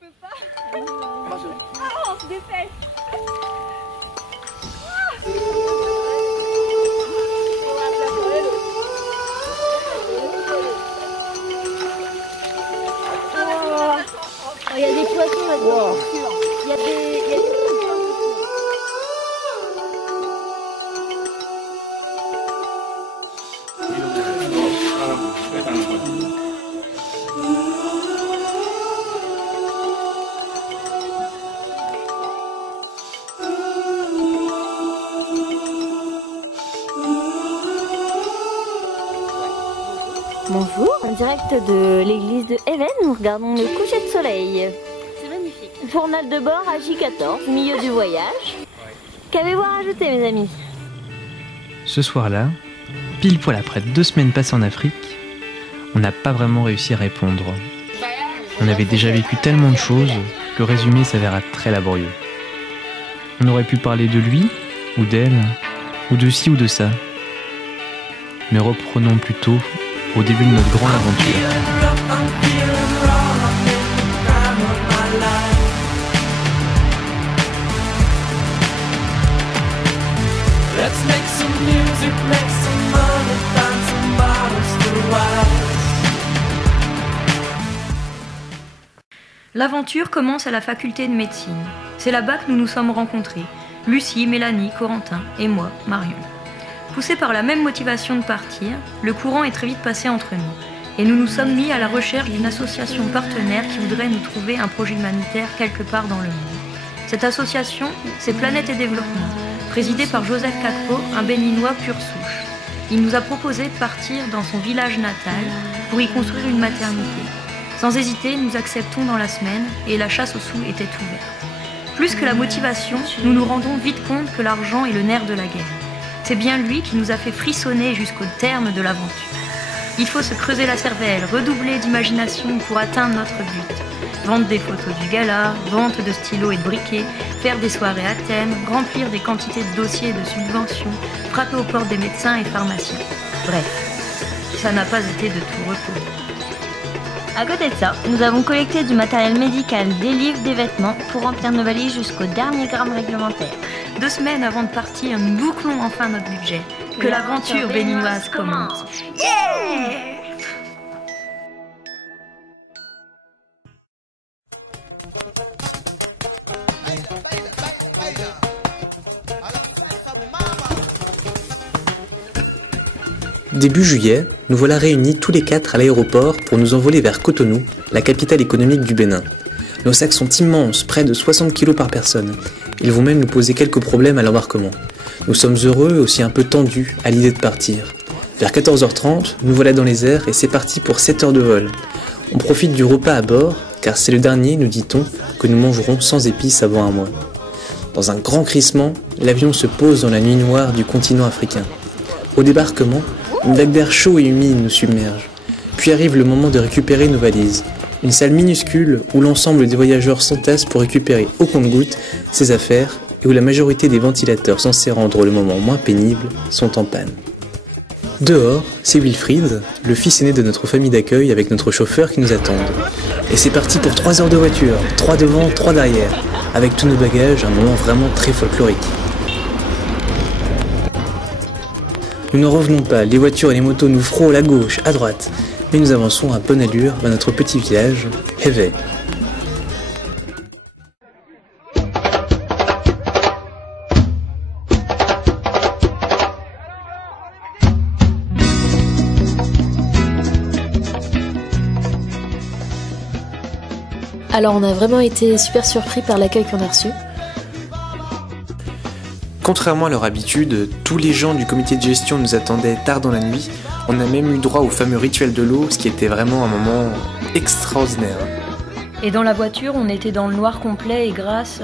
peux pas. Ah, on se dépêche. Il y a des poissons là-dedans. Il y a des Bonjour, en direct de l'église de Even, nous regardons le coucher de soleil. C'est magnifique. Journal de bord à J14, milieu du voyage. Qu'avez-vous à rajouter, mes amis? Ce soir-là, pile poil après 2 semaines passées en Afrique, on n'a pas vraiment réussi à répondre. On avait déjà vécu tellement de choses que le résumé s'avéra très laborieux. On aurait pu parler de lui, ou d'elle, ou de ci ou de ça. Mais reprenons plutôt au début de notre grande aventure. L'aventure commence à la faculté de médecine. C'est là-bas que nous nous sommes rencontrés. Lucie, Mélanie, Corentin et moi, Marion. Poussés par la même motivation de partir, le courant est très vite passé entre nous. Et nous nous sommes mis à la recherche d'une association partenaire qui voudrait nous trouver un projet humanitaire quelque part dans le monde. Cette association, c'est Planète et Développement, présidée par Joseph Kakpo, un béninois pure souche. Il nous a proposé de partir dans son village natal pour y construire une maternité. Sans hésiter, nous acceptons dans la semaine et la chasse aux sous était ouverte. Plus que la motivation, nous nous rendons vite compte que l'argent est le nerf de la guerre. C'est bien lui qui nous a fait frissonner jusqu'au terme de l'aventure. Il faut se creuser la cervelle, redoubler d'imagination pour atteindre notre but. Vendre des photos du gala, vente de stylos et de briquets, faire des soirées à thème, remplir des quantités de dossiers et de subventions, frapper aux portes des médecins et pharmaciens. Bref, ça n'a pas été de tout repos. À côté de ça, nous avons collecté du matériel médical, des livres, des vêtements pour remplir nos valises jusqu'au dernier gramme réglementaire. 2 semaines avant de partir, nous bouclons enfin notre budget. Que l'aventure béninoise commence. Yeah! Début juillet, nous voilà réunis tous les 4 à l'aéroport pour nous envoler vers Cotonou, la capitale économique du Bénin. Nos sacs sont immenses, près de 60 kg par personne. Ils vont même nous poser quelques problèmes à l'embarquement. Nous sommes heureux et aussi un peu tendus à l'idée de partir. Vers 14h30, nous voilà dans les airs et c'est parti pour 7 heures de vol. On profite du repas à bord, car c'est le dernier, nous dit-on, que nous mangerons sans épices avant un mois. Dans un grand crissement, l'avion se pose dans la nuit noire du continent africain. Au débarquement, une vague d'air chaud et humide nous submerge. Puis arrive le moment de récupérer nos valises. Une salle minuscule où l'ensemble des voyageurs s'entassent pour récupérer au compte-gouttes ses affaires et où la majorité des ventilateurs censés rendre le moment moins pénible sont en panne. Dehors, c'est Wilfried, le fils aîné de notre famille d'accueil avec notre chauffeur qui nous attendent. Et c'est parti pour 3 heures de voiture, 3 devant, 3 derrière, avec tous nos bagages, un moment vraiment très folklorique. Nous n'en revenons pas, les voitures et les motos nous frôlent à gauche, à droite, mais nous avançons à bonne allure vers notre petit village, Hévé. Alors on a vraiment été super surpris par l'accueil qu'on a reçu. Contrairement à leur habitude, tous les gens du comité de gestion nous attendaient tard dans la nuit. On a même eu droit au fameux rituel de l'eau, ce qui était vraiment un moment extraordinaire. Et dans la voiture, on était dans le noir complet et grâce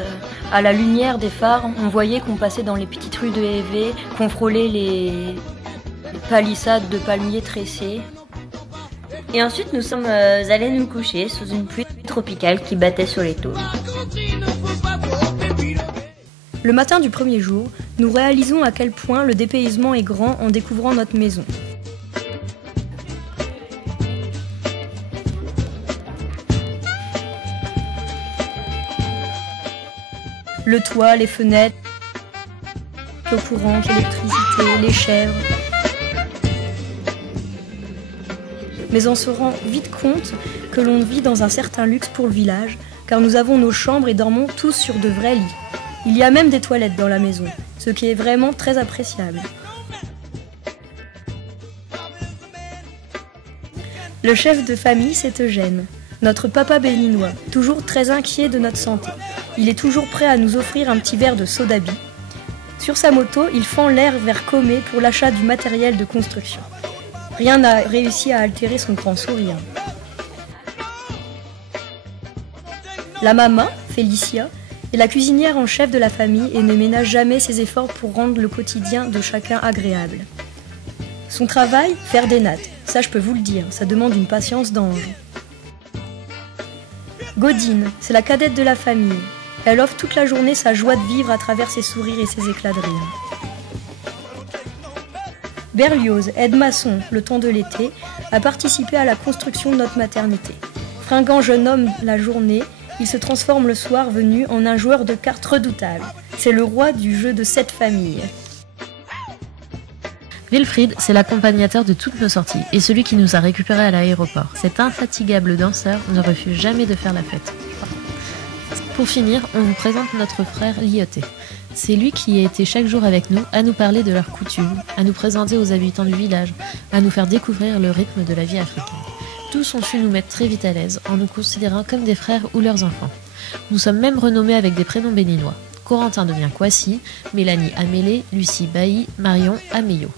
à la lumière des phares, on voyait qu'on passait dans les petites rues de Hévé, qu'on frôlait les palissades de palmiers tressés. Et ensuite, nous sommes allés nous coucher sous une pluie tropicale qui battait sur les tôles. Le matin du premier jour, nous réalisons à quel point le dépaysement est grand en découvrant notre maison. Le toit, les fenêtres, l'eau courante, l'électricité, les chèvres. Mais on se rend vite compte que l'on vit dans un certain luxe pour le village, car nous avons nos chambres et dormons tous sur de vrais lits. Il y a même des toilettes dans la maison, ce qui est vraiment très appréciable. Le chef de famille, c'est Eugène, notre papa béninois, toujours très inquiet de notre santé. Il est toujours prêt à nous offrir un petit verre de soda-bi. Sur sa moto, il fend l'air vers Comé pour l'achat du matériel de construction. Rien n'a réussi à altérer son grand sourire. La maman, Félicia, est la cuisinière en chef de la famille et ne ménage jamais ses efforts pour rendre le quotidien de chacun agréable. Son travail, faire des nattes. Ça, je peux vous le dire, ça demande une patience d'ange. Godine, c'est la cadette de la famille. Elle offre toute la journée sa joie de vivre à travers ses sourires et ses éclats de rire. Berlioz, aide-maçon, le temps de l'été, a participé à la construction de notre maternité. Fringant jeune homme la journée, il se transforme le soir venu en un joueur de cartes redoutable. C'est le roi du jeu de 7 familles. Wilfried, c'est l'accompagnateur de toutes nos sorties et celui qui nous a récupérés à l'aéroport. Cet infatigable danseur ne refuse jamais de faire la fête. Pour finir, on vous présente notre frère Lyoté. C'est lui qui a été chaque jour avec nous à nous parler de leurs coutumes, à nous présenter aux habitants du village, à nous faire découvrir le rythme de la vie africaine. Tous ont su nous mettre très vite à l'aise en nous considérant comme des frères ou leurs enfants. Nous sommes même renommés avec des prénoms béninois. Corentin devient Kwasi, Mélanie Amélé, Lucie Bailly, Marion Ameyo.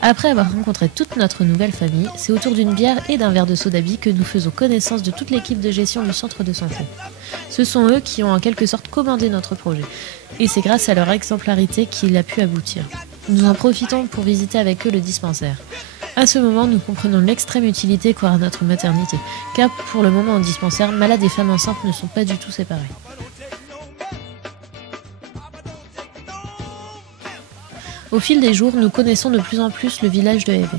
Après avoir rencontré toute notre nouvelle famille, c'est autour d'une bière et d'un verre de soda-bi que nous faisons connaissance de toute l'équipe de gestion du centre de santé. Ce sont eux qui ont en quelque sorte commandé notre projet, et c'est grâce à leur exemplarité qu'il a pu aboutir. Nous en profitons pour visiter avec eux le dispensaire. À ce moment, nous comprenons l'extrême utilité qu'aura notre maternité, car pour le moment en dispensaire, malades et femmes enceintes ne sont pas du tout séparés. Au fil des jours, nous connaissons de plus en plus le village de Hévé.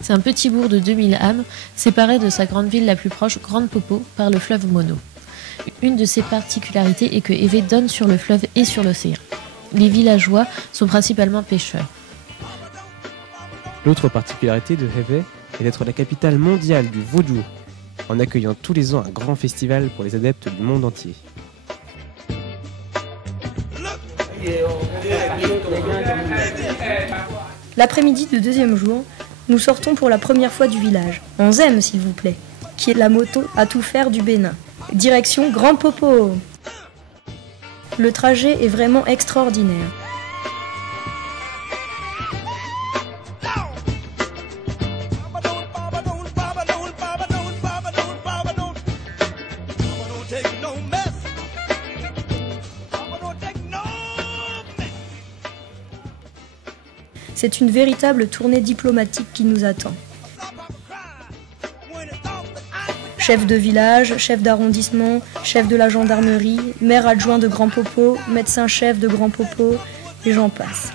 C'est un petit bourg de 2000 âmes, séparé de sa grande ville la plus proche, Grande Popo, par le fleuve Mono. Une de ses particularités est que Hévé donne sur le fleuve et sur l'océan. Les villageois sont principalement pêcheurs. L'autre particularité de Hévé est d'être la capitale mondiale du vaudou, en accueillant tous les ans un grand festival pour les adeptes du monde entier. L'après-midi du deuxième jour, nous sortons pour la première fois du village, en Zem s'il vous plaît, qui est la moto à tout faire du Bénin. Direction Grand Popo. Le trajet est vraiment extraordinaire. C'est une véritable tournée diplomatique qui nous attend. Chef de village, chef d'arrondissement, chef de la gendarmerie, maire adjoint de Grand Popo, médecin-chef de Grand Popo, et j'en passe.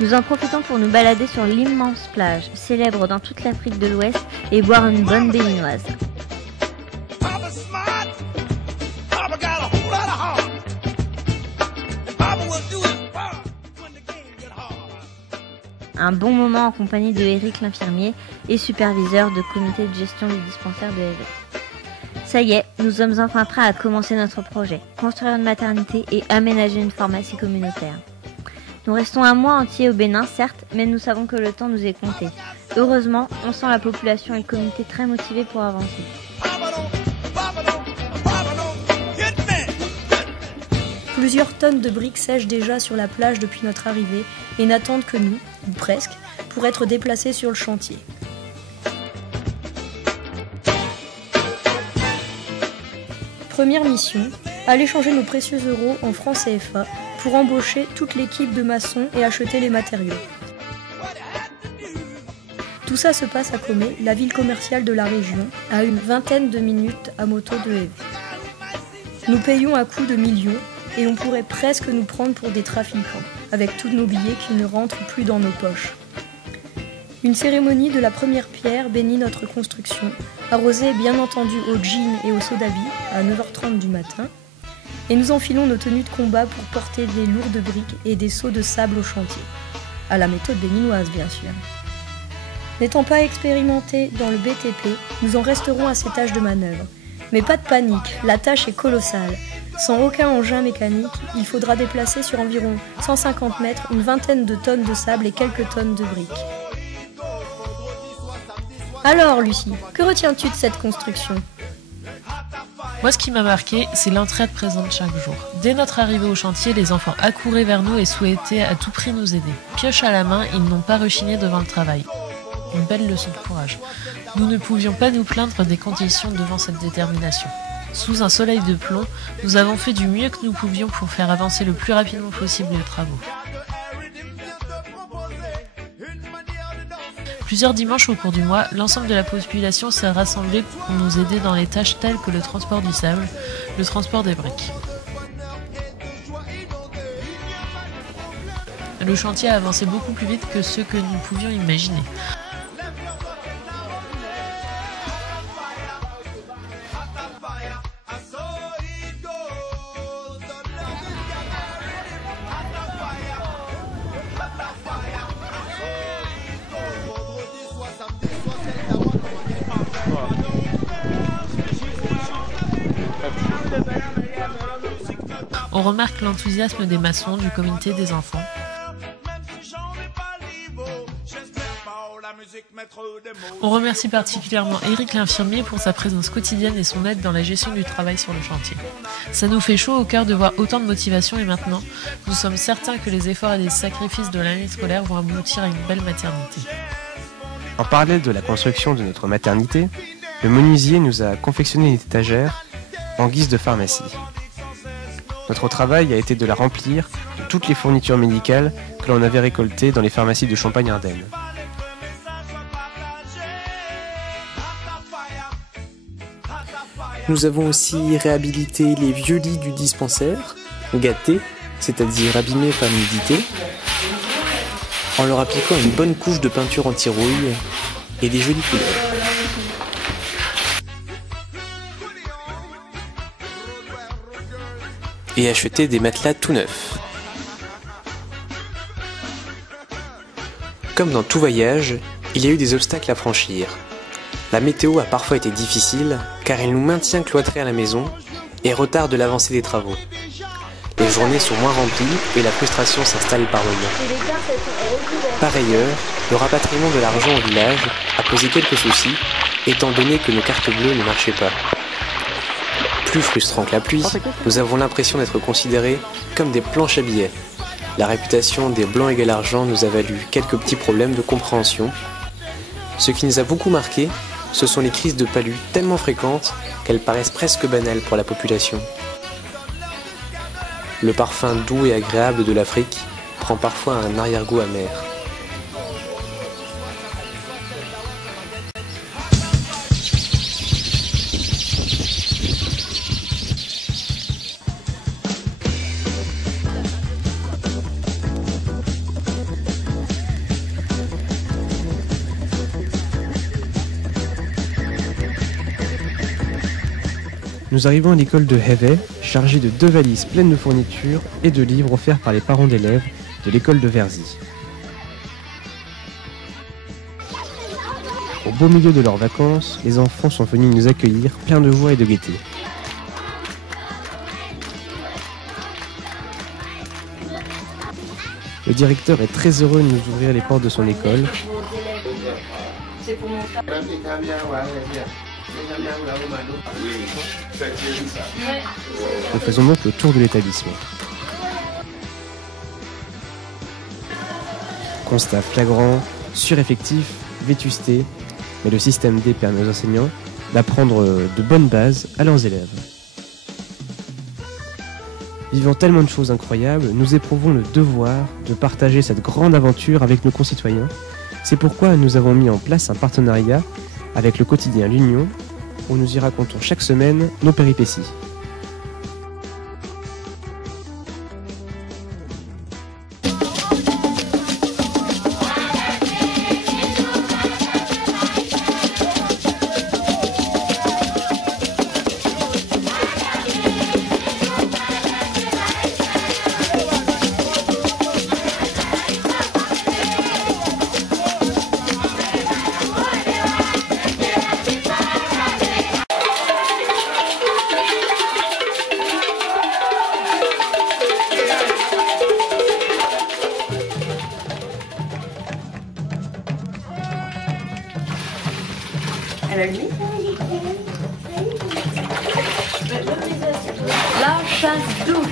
Nous en profitons pour nous balader sur l'immense plage, célèbre dans toute l'Afrique de l'Ouest, et boire une bonne béninoise. Un bon moment en compagnie de Eric l'infirmier et superviseur de comité de gestion du dispensaire de Hévé. Ça y est, nous sommes enfin prêts à commencer notre projet, construire une maternité et aménager une pharmacie communautaire. Nous restons un mois entier au Bénin, certes, mais nous savons que le temps nous est compté. Heureusement, on sent la population et le comité très motivés pour avancer. Plusieurs tonnes de briques sèchent déjà sur la plage depuis notre arrivée et n'attendent que nous, ou presque, pour être déplacés sur le chantier. Première mission, aller changer nos précieux euros en francs CFA pour embaucher toute l'équipe de maçons et acheter les matériaux. Tout ça se passe à Comé, la ville commerciale de la région, à une vingtaine de minutes à moto de Hévé. Nous payons à coups de millions et on pourrait presque nous prendre pour des trafiquants, avec tous nos billets qui ne rentrent plus dans nos poches. Une cérémonie de la première pierre bénit notre construction, arrosée bien entendu au gin et au soda-bi à 9h30 du matin, et nous enfilons nos tenues de combat pour porter des lourdes briques et des seaux de sable au chantier, à la méthode béninoise bien sûr. N'étant pas expérimentés dans le BTP, nous en resterons à ces tâches de manœuvre. Mais pas de panique, la tâche est colossale. Sans aucun engin mécanique, il faudra déplacer sur environ 150 mètres une vingtaine de tonnes de sable et quelques tonnes de briques. Alors Lucie, que retiens-tu de cette construction ? Moi, ce qui m'a marqué, c'est l'entraide présente chaque jour. Dès notre arrivée au chantier, les enfants accouraient vers nous et souhaitaient à tout prix nous aider. Pioche à la main, ils n'ont pas rechigné devant le travail. Une belle leçon de courage. Nous ne pouvions pas nous plaindre des conditions devant cette détermination. Sous un soleil de plomb, nous avons fait du mieux que nous pouvions pour faire avancer le plus rapidement possible les travaux. Plusieurs dimanches au cours du mois, l'ensemble de la population s'est rassemblée pour nous aider dans les tâches telles que le transport du sable, le transport des briques. Le chantier a avancé beaucoup plus vite que ce que nous pouvions imaginer. On remarque l'enthousiasme des maçons, du comité des enfants. On remercie particulièrement Eric l'infirmier pour sa présence quotidienne et son aide dans la gestion du travail sur le chantier. Ça nous fait chaud au cœur de voir autant de motivation et maintenant, nous sommes certains que les efforts et les sacrifices de l'année scolaire vont aboutir à une belle maternité. En parallèle de la construction de notre maternité, le menuisier nous a confectionné une étagère en guise de pharmacie. Notre travail a été de la remplir de toutes les fournitures médicales que l'on avait récoltées dans les pharmacies de Champagne-Ardenne. Nous avons aussi réhabilité les vieux lits du dispensaire, gâtés, c'est-à-dire abîmés par l'humidité, en leur appliquant une bonne couche de peinture anti-rouille et des jolies couleurs. Et acheter des matelas tout neufs. Comme dans tout voyage, il y a eu des obstacles à franchir. La météo a parfois été difficile car elle nous maintient cloîtrés à la maison et retarde l'avancée des travaux. Les journées sont moins remplies et la frustration s'installe par moments. Par ailleurs, le rapatriement de l'argent au village a posé quelques soucis étant donné que nos cartes bleues ne marchaient pas. Plus frustrant que la pluie, nous avons l'impression d'être considérés comme des planches à billets. La réputation des blancs égale argent nous a valu quelques petits problèmes de compréhension. Ce qui nous a beaucoup marqué, ce sont les crises de palu tellement fréquentes qu'elles paraissent presque banales pour la population. Le parfum doux et agréable de l'Afrique prend parfois un arrière-goût amer. Nous arrivons à l'école de Heve, chargée de 2 valises pleines de fournitures et de livres offerts par les parents d'élèves de l'école de Verzy. Au beau milieu de leurs vacances, les enfants sont venus nous accueillir, pleins de joie et de gaieté. Le directeur est très heureux de nous ouvrir les portes de son école. Nous faisons donc le tour de l'établissement. Constat flagrant, sureffectif, vétusté, mais le système D permet aux enseignants d'apprendre de bonnes bases à leurs élèves. Vivant tellement de choses incroyables, nous éprouvons le devoir de partager cette grande aventure avec nos concitoyens. C'est pourquoi nous avons mis en place un partenariat avec le quotidien L'Union, où nous y racontons chaque semaine nos péripéties. à lui. La chasse d'eau.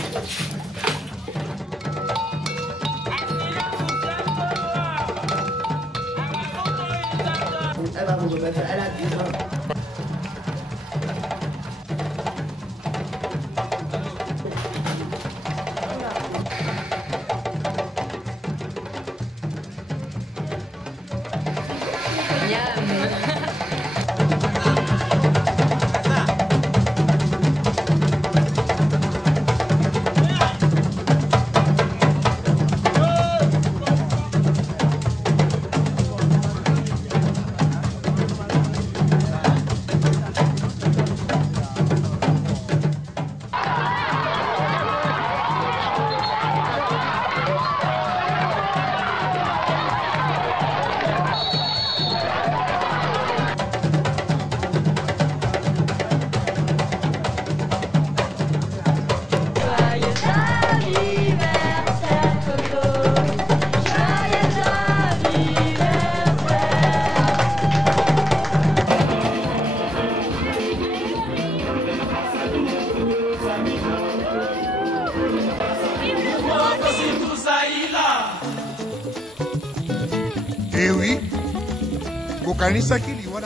Eh oui.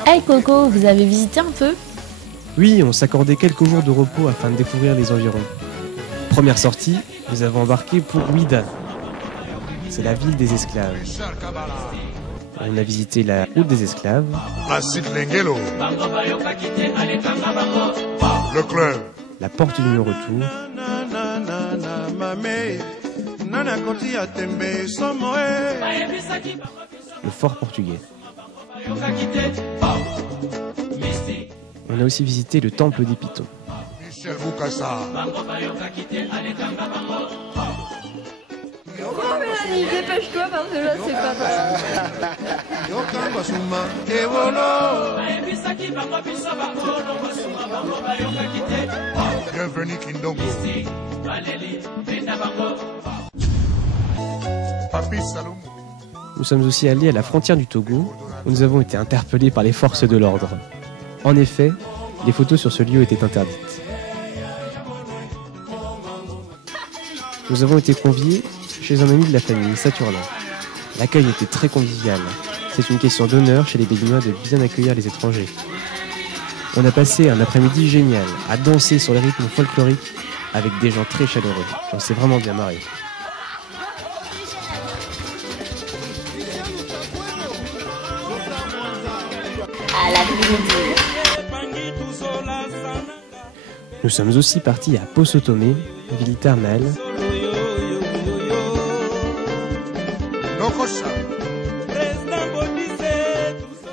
Hey Coco, vous avez visité un peu? Oui, on s'accordait quelques jours de repos afin de découvrir les environs. Première sortie, nous avons embarqué pour Ouidah. C'est la ville des esclaves. On a visité la route des esclaves, le club, la porte du non-retour, le fort portugais. On a aussi visité le temple des Pitons. Michel Boukassa. Oh Mélanie, dépêche-toi parce que là c'est pas possible. Bienvenue Kindongo. Papi Salomon. Nous sommes aussi allés à la frontière du Togo, où nous avons été interpellés par les forces de l'ordre. En effet, les photos sur ce lieu étaient interdites. Nous avons été conviés chez un ami de la famille, Saturnin. L'accueil était très convivial. C'est une question d'honneur chez les Béninois de bien accueillir les étrangers. On a passé un après-midi génial à danser sur les rythmes folkloriques avec des gens très chaleureux. On s'est vraiment bien marré. À la ville. Nous sommes aussi partis à Poso Tomé, ville thermale.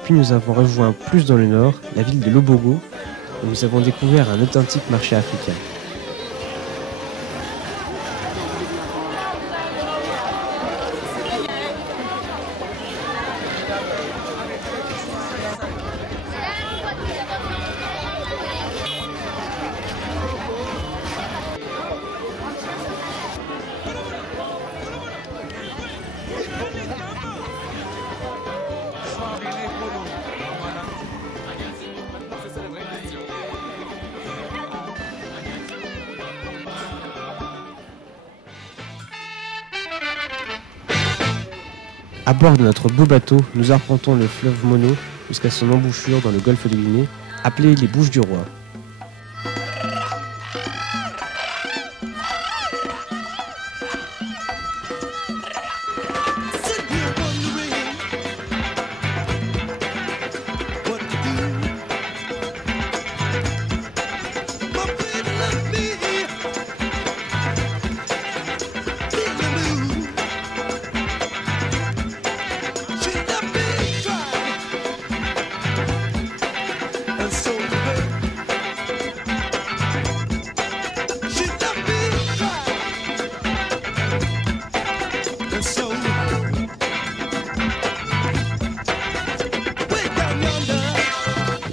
Puis nous avons rejoint plus dans le nord, la ville de Lobogo, où nous avons découvert un authentique marché africain. À bord de notre beau bateau, nous arpentons le fleuve Mono jusqu'à son embouchure dans le golfe de Guinée, appelé les Bouches du Roi.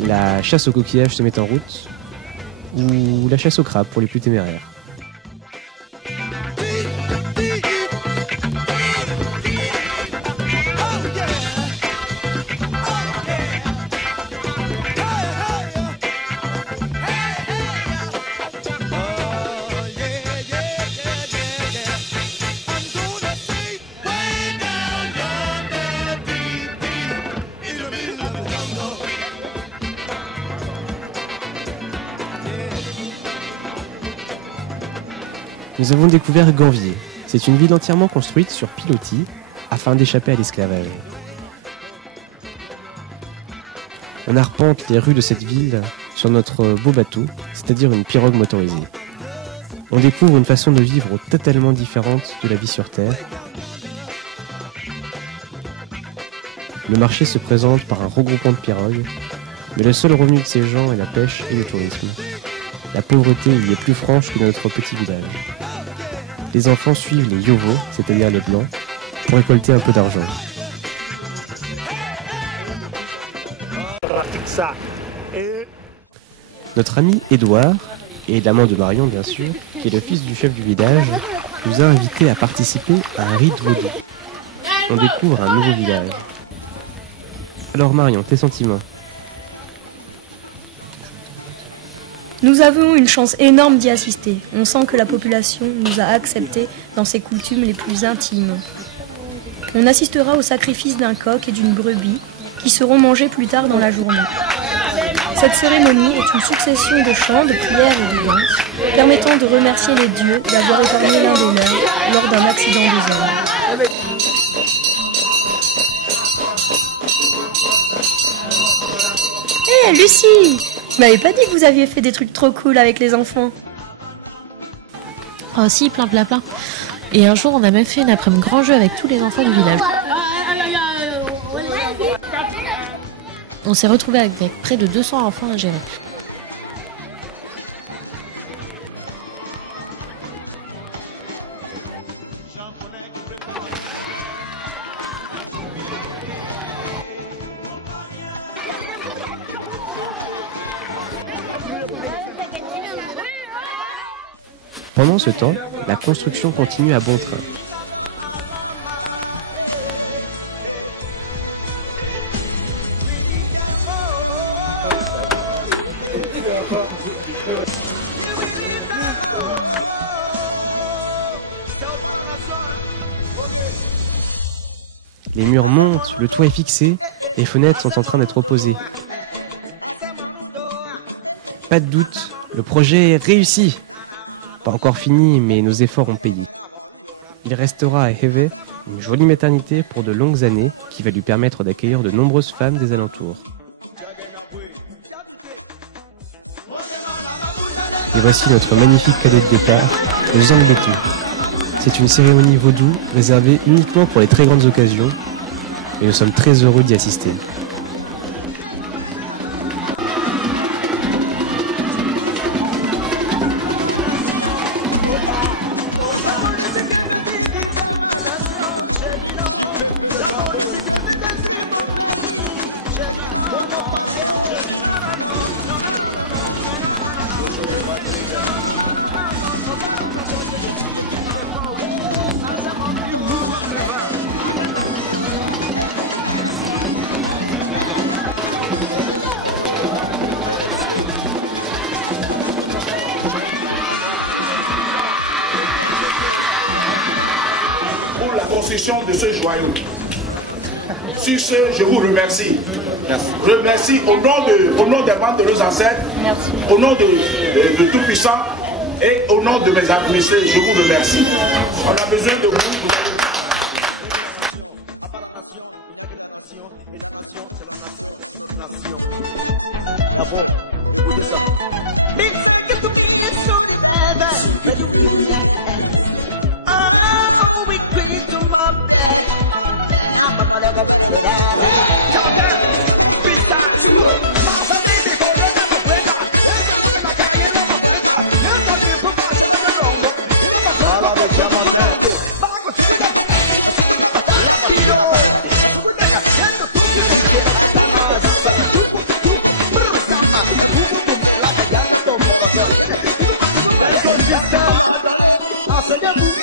La chasse au coquillage se met en route, ou la chasse au crabe pour les plus téméraires. Nous avons découvert Ganvier. C'est une ville entièrement construite sur pilotis afin d'échapper à l'esclavage. On arpente les rues de cette ville sur notre beau bateau, c'est-à-dire une pirogue motorisée. On découvre une façon de vivre totalement différente de la vie sur Terre. Le marché se présente par un regroupement de pirogues, mais le seul revenu de ces gens est la pêche et le tourisme. La pauvreté y est plus franche que dans notre petit village. Les enfants suivent les yovos, c'est-à-dire les blancs, pour récolter un peu d'argent. Notre ami Édouard, et l'amant de Marion bien sûr, qui est le fils du chef du village, nous a invités à participer à un rite vaudou. On découvre un nouveau village. Alors Marion, tes sentiments? Nous avons une chance énorme d'y assister. On sent que la population nous a acceptés dans ses coutumes les plus intimes. On assistera au sacrifice d'un coq et d'une brebis qui seront mangés plus tard dans la journée. Cette cérémonie est une succession de chants, de prières et de danses permettant de remercier les dieux d'avoir épargné l'un des leurs lors d'un accident des hommes. Hé, Lucie! Tu m'avais pas dit que vous aviez fait des trucs trop cool avec les enfants? Oh si, plein. Et un jour, on a même fait une après-midi grand jeu avec tous les enfants du village. On s'est retrouvés avec près de 200 enfants à gérer. Pendant ce temps, la construction continue à bon train. Les murs montent, le toit est fixé, les fenêtres sont en train d'être opposées. Pas de doute, le projet est réussi. Pas encore fini, mais nos efforts ont payé. Il restera à Heve une jolie maternité pour de longues années qui va lui permettre d'accueillir de nombreuses femmes des alentours. Et voici notre magnifique cadeau de départ, le Zangbetu. C'est une cérémonie vaudou réservée uniquement pour les très grandes occasions et nous sommes très heureux d'y assister. De ce joyau. Sur ce, je vous remercie. Merci. Je remercie au nom des membres de nos ancêtres, merci. Au nom de Tout-Puissant et au nom de mes administrés, je vous remercie. On a besoin de vous. Señor.